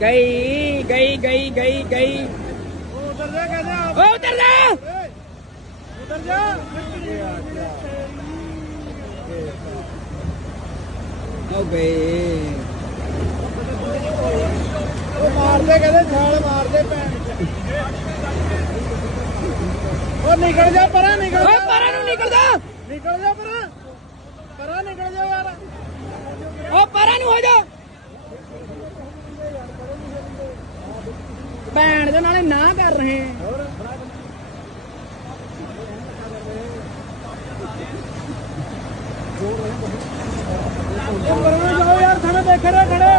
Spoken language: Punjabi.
ਗਈ ਗਈ ਗਈ ਗਈ ਗਈ। ਉਧਰ ਜਾ ਕਹਿੰਦੇ ਜਾ। ਉਧਰ ਜਾ। ਓ ਗਏ ਉਹ ਮਾਰਦੇ ਕਹਿੰਦੇ ਛਾਲ ਮਾਰਦੇ ਭੈਣ। ਉਹ ਨਿਕਲ ਜਾ ਪਰਾਂ ਨਿਕਲ ਓਏ ਜਾ। ਪਰਾਂ ਨੂੰ ਨਿਕਲ ਜਾ ਨਿਕਲ ਜਾ ਪਰਾਂ। ਪਰਾਂ ਨਿਕਲ ਜਾ ਯਾਰ। ਓ ਪਰਾਂ ਨੂੰ ਹੋ ਜਾ। ਭੈਣ ਦੇ ਨਾਲੇ ਨਾ ਕਰ ਰਹੇ। ਹੋਰ ਜਾਓ ਯਾਰ ਥਾਣੇ ਦੇਖ ਰਹੇ ਖੜੇ।